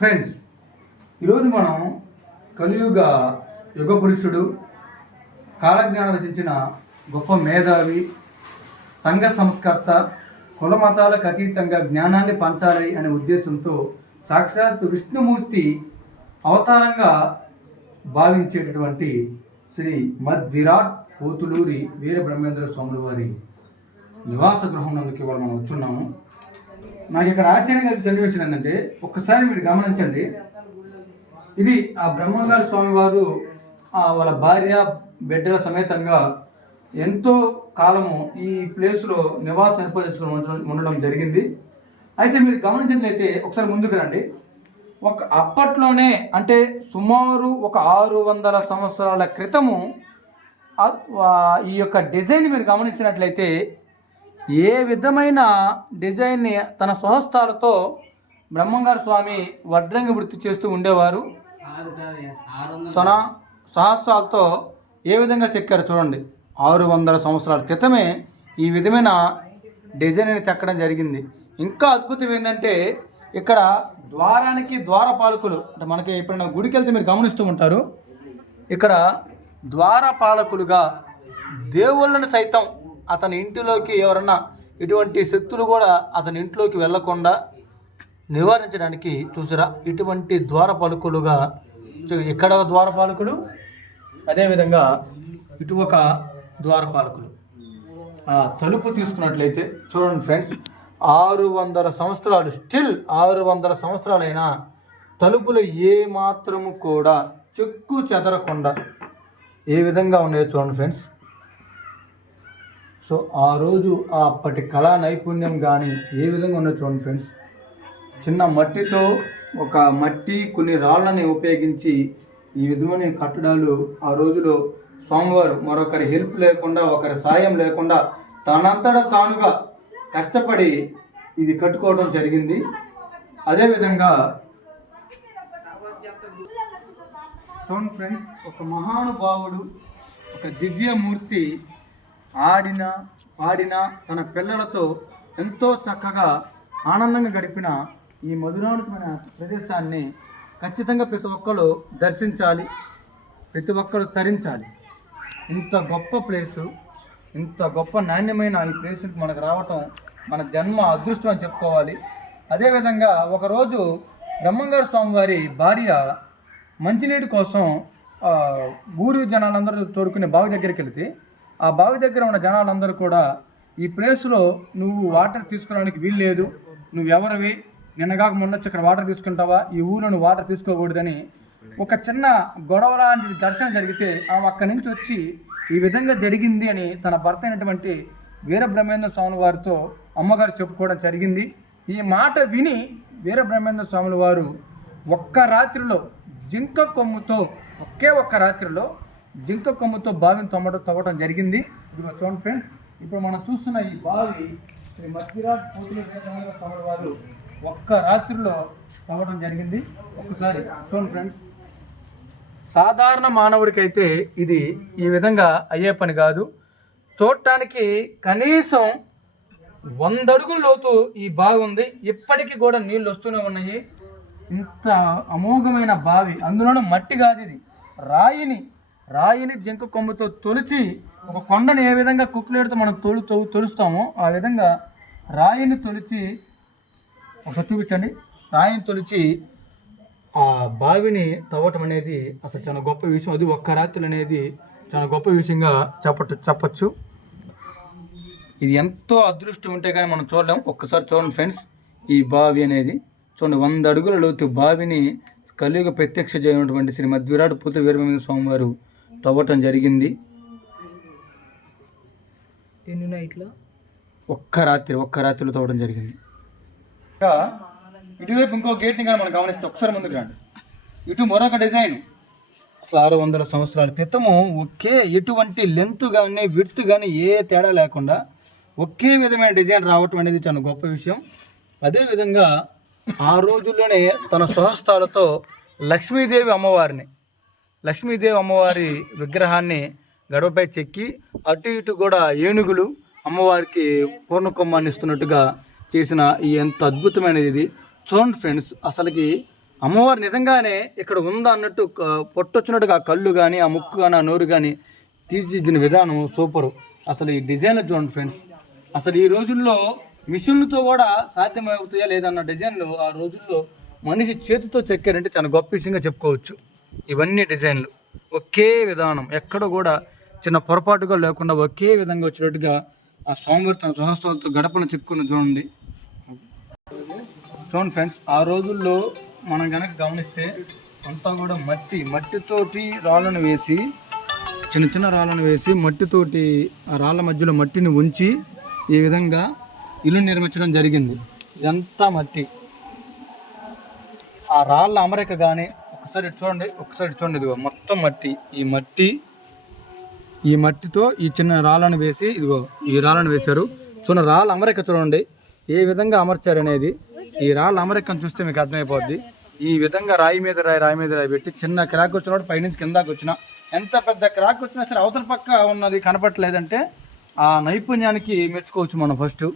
Friends, ఈరోజు మనం కలియుగ యుగ పురుషుడు, కాలజ్ఞానం రచించిన గొప్ప మేధావి, సంఘ సంస్కర్త, కుల మతాలకు అతీతంగా జ్ఞానాన్ని పంచాలి అనే ఉద్దేశంతో సాక్షాత్ విష్ణుమూర్తి అవతారంగా భావించేటటువంటి శ్రీ మద్విరాట్ పోతులూరి వీరబ్రహ్మేంద్ర స్వాముల వారి నివాస గృహం నందుకు ఇవాళ మనం వచ్చున్నాము. నాకు ఇక్కడ ఆశ్చర్యంగా సన్నివేశం ఏంటంటే, ఒక్కసారి మీరు గమనించండి. ఇది ఆ బ్రహ్మంగారి స్వామి వారు వాళ్ళ భార్య బిడ్డల సమేతంగా ఎంతో కాలము ఈ ప్లేస్లో నివాసం ఏర్పరచుకుని ఉండడం జరిగింది. అయితే మీరు గమనించినట్లయితే ఒకసారి ముందుకు రండి. అప్పట్లోనే అంటే సుమారు ఒక 600 సంవత్సరాల క్రితము ఈ యొక్క డిజైన్ మీరు గమనించినట్లయితే ఏ విధమైన డిజైన్ని తన స్వహస్తాలతో బ్రహ్మంగారి స్వామి వడ్రంగి వృత్తి చేస్తూ ఉండేవారు. తన స్వహస్తాలతో ఏ విధంగా చెక్కారు చూడండి. 600 సంవత్సరాల క్రితమే ఈ విధమైన డిజైన్ని చెక్కడం జరిగింది. ఇంకా అద్భుతం ఏంటంటే, ఇక్కడ ద్వారానికి ద్వారపాలకులు, అంటే మనకి ఎప్పుడైనా గుడికి వెళ్తే మీరు గమనిస్తూ ఉంటారు, ఇక్కడ ద్వారపాలకులుగా దేవుళ్ళని సైతం అతని ఇంటిలోకి ఎవరన్నా ఇటువంటి శక్తులు కూడా అతని ఇంట్లోకి వెళ్లకుండా నివారించడానికి చూసారా, ఇటువంటి ద్వారపాలకులుగా ఇక్కడ ద్వారపాలకులు, అదేవిధంగా ఇటు ఒక ద్వారపాలకులు. తలుపు తీసుకున్నట్లయితే చూడండి ఫ్రెండ్స్, 600 సంవత్సరాలు, స్టిల్ 600 సంవత్సరాలైనా తలుపులు ఏ మాత్రము కూడా చెక్కు చెదరకుండా ఏ విధంగా ఉన్నాయో చూడండి ఫ్రెండ్స్. సో ఆ రోజు అప్పటి కళా నైపుణ్యం కానీ ఏ విధంగా ఉన్నది చూడండి ఫ్రెండ్స్. చిన్న మట్టితో మట్టి కొన్ని రాళ్ళని ఉపయోగించి ఈ విధమైన కట్టడాలు ఆ రోజులో స్వామివారు మరొకరి హెల్ప్ లేకుండా, ఒకరి సాయం లేకుండా తనంతటా తానుగా కష్టపడి ఇది కట్టుకోవడం జరిగింది. అదేవిధంగా చూడండి ఫ్రెండ్స్, ఒక మహానుభావుడు, ఒక దివ్యమూర్తి పాడిన తన పిల్లలతో ఎంతో చక్కగా ఆనందంగా గడిపిన ఈ మధురానుతమైన ప్రదేశాన్ని ఖచ్చితంగా ప్రతి ఒక్కరు దర్శించాలి, ప్రతి ఒక్కరు తరించాలి. ఇంత గొప్ప ప్లేసు, ఇంత గొప్ప నాణ్యమైన ఈ ప్లేస్కి మనకు రావటం మన జన్మ అదృష్టం అని చెప్పుకోవాలి. అదేవిధంగా ఒకరోజు బ్రహ్మంగారి స్వామివారి భార్య మంచినీటి కోసం ఊరి జనాలందరూ తోడుకునే బావి దగ్గరికి వెళితే, ఆ బావి దగ్గర ఉన్న జనాలందరూ కూడా ఈ ప్లేస్లో నువ్వు వాటర్ తీసుకోవడానికి వీలు లేదు, నువ్వెవరివి, నిన్నగాక మొన్నొచ్చి ఇక్కడ వాటర్ తీసుకుంటావా, ఈ ఊరిలో నువ్వు వాటర్ తీసుకోకూడదని ఒక చిన్న గొడవ లాంటి దర్శనం జరిగితే ఆమె అక్కడి నుంచి వచ్చి ఈ విధంగా జరిగింది అని తన భర్త అయినటువంటి వీరబ్రహ్మేంద్ర స్వామి వారితో అమ్మగారు చెప్పుకోవడం జరిగింది. ఈ మాట విని వీరబ్రహ్మేంద్ర స్వాముల వారు ఒక్క రాత్రిలో జింక కొమ్ముతో, ఒక్క రాత్రిలో జింక కొమ్ముతో బావిని తవ్వడం జరిగింది. ఇది చూడండి ఫ్రెండ్స్, ఇప్పుడు మనం చూస్తున్న ఈ బావి శ్రీ మద్విరాట్ పోతులూరి వీరబ్రహ్మేంద్ర స్వాముల వారు ఒక్క రాత్రిలో తవ్వడం జరిగింది. ఒక్కసారి చూడండి ఫ్రెండ్స్, సాధారణ మానవుడికైతే ఇది ఈ విధంగా అయ్యే పని కాదు. చూడటానికి కనీసం 100 అడుగుల లోతు ఈ బావి ఉంది. ఇప్పటికీ కూడా నీళ్ళు వస్తూనే ఉన్నాయి. ఇంత అమోఘమైన బావి, అందులోనూ మట్టి కాదు, ఇది రాయిని జింక కొమ్ముతో తొలిచి, ఒక కొండని ఏ విధంగా కుక్కులేడితో మనం తొలుస్తామో ఆ విధంగా రాయిని తొలిచి, ఒకసారి చూపించండి, రాయిని తొలిచి ఆ బావిని తవ్వటం అనేది అసలు చాలా గొప్ప విషయం. అది ఒక్క రాత్రి అనేది చాలా గొప్ప విషయంగా చెప్పచ్చు. ఇది ఎంతో అదృష్టం ఉంటే కానీ మనం చూడలేం. ఒక్కసారి చూడండి ఫ్రెండ్స్, ఈ బావి అనేది చూడండి, 100 అడుగుల లోతు బావిని కలియుగ ప్రత్యక్ష చేయనటువంటి శ్రీ మద్విరాట్ పోతులూరి వీరబ్రహ్మేంద్ర స్వామి వారు తవ్వటం జరిగింది. ఒక్క రాత్రిలో తవ్వడం జరిగింది. ఇంకా ఇటువైపు ఇంకో గేట్ని కానీ మనం గమనిస్తే, ఒకసారి ముందుకు రండి, ఇటు మరొక డిజైన్. అసలు 600 సంవత్సరాల క్రితము ఎటువంటి లెంత్ కానీ విడ్త్ కానీ ఏ తేడా లేకుండా ఒకే విధమైన డిజైన్ రావటం అనేది చాలా గొప్ప విషయం. అదేవిధంగా ఆ రోజుల్లోనే తన స్వహస్తాలతో లక్ష్మీదేవి అమ్మవారి విగ్రహాన్ని గడపపై చెక్కి అటు ఇటు కూడా ఏనుగులు అమ్మవారికి పూర్ణకొమ్మాన్ని ఇస్తున్నట్టుగా చేసిన ఈ ఎంత అద్భుతమైనది ఇది. చూడండి ఫ్రెండ్స్, అసలుకి అమ్మవారు నిజంగానే ఇక్కడ ఉందా అన్నట్టు పొట్టొచ్చినట్టుగా కళ్ళు కానీ ఆ ముక్కు కానీ ఆ నోరు కానీ తీర్చిదిద్దిన విధానం సూపరు. అసలు ఈ డిజైన్ చూడండి ఫ్రెండ్స్, అసలు ఈ రోజుల్లో మిషన్లతో కూడా సాధ్యమవుతాయా లేదన్న డిజైన్లు ఆ రోజుల్లో మనిషి చేతితో చెక్కారంటే చాలా గొప్ప విషయంగా చెప్పుకోవచ్చు. ఇవన్నీ డిజైన్లు ఒకే విధానం, ఎక్కడ కూడా చిన్న పొరపాటుగా లేకుండా ఒకే విధంగా వచ్చినట్టుగా ఆ స్వామివారి తన సహస్రాలతో గడపను చెక్కుని చూడండి. చూడండి ఫ్రెండ్స్, ఆ రోజుల్లో మనం కనుక గమనిస్తే అంతా కూడా మట్టితోటి రాళ్ళను వేసి, చిన్న చిన్న రాళ్ళను వేసి మట్టితోటి ఆ రాళ్ళ మధ్యలో మట్టిని ఉంచి ఈ విధంగా ఇల్లు నిర్మించడం జరిగింది. ఇదంతా మట్టి. ఆ రాళ్ళ అమరిక కానీ ఒకసారి చూడండి, ఇదిగో మొత్తం మట్టి. ఈ మట్టితో ఈ చిన్న రాళ్ళను వేసి ఇదిగో ఈ రాళ్ళను వేశారు. సో రాళ్ళ అమరిక చూడండి ఏ విధంగా అమర్చారు అనేది. ఈ రాళ్ళ అమరికను చూస్తే మీకు అర్థమైపోద్ది. ఈ విధంగా రాయి మీద రాయి పెట్టి చిన్న క్రాక్ వచ్చినప్పుడు పైనుంచి కిందాకి వచ్చినా, ఎంత పెద్ద క్రాక్ వచ్చినా సరే అవతల పక్క ఉన్నది కనపట్లేదంటే ఆ నైపుణ్యానికి మెచ్చుకోవచ్చు మనం ఫస్ట్.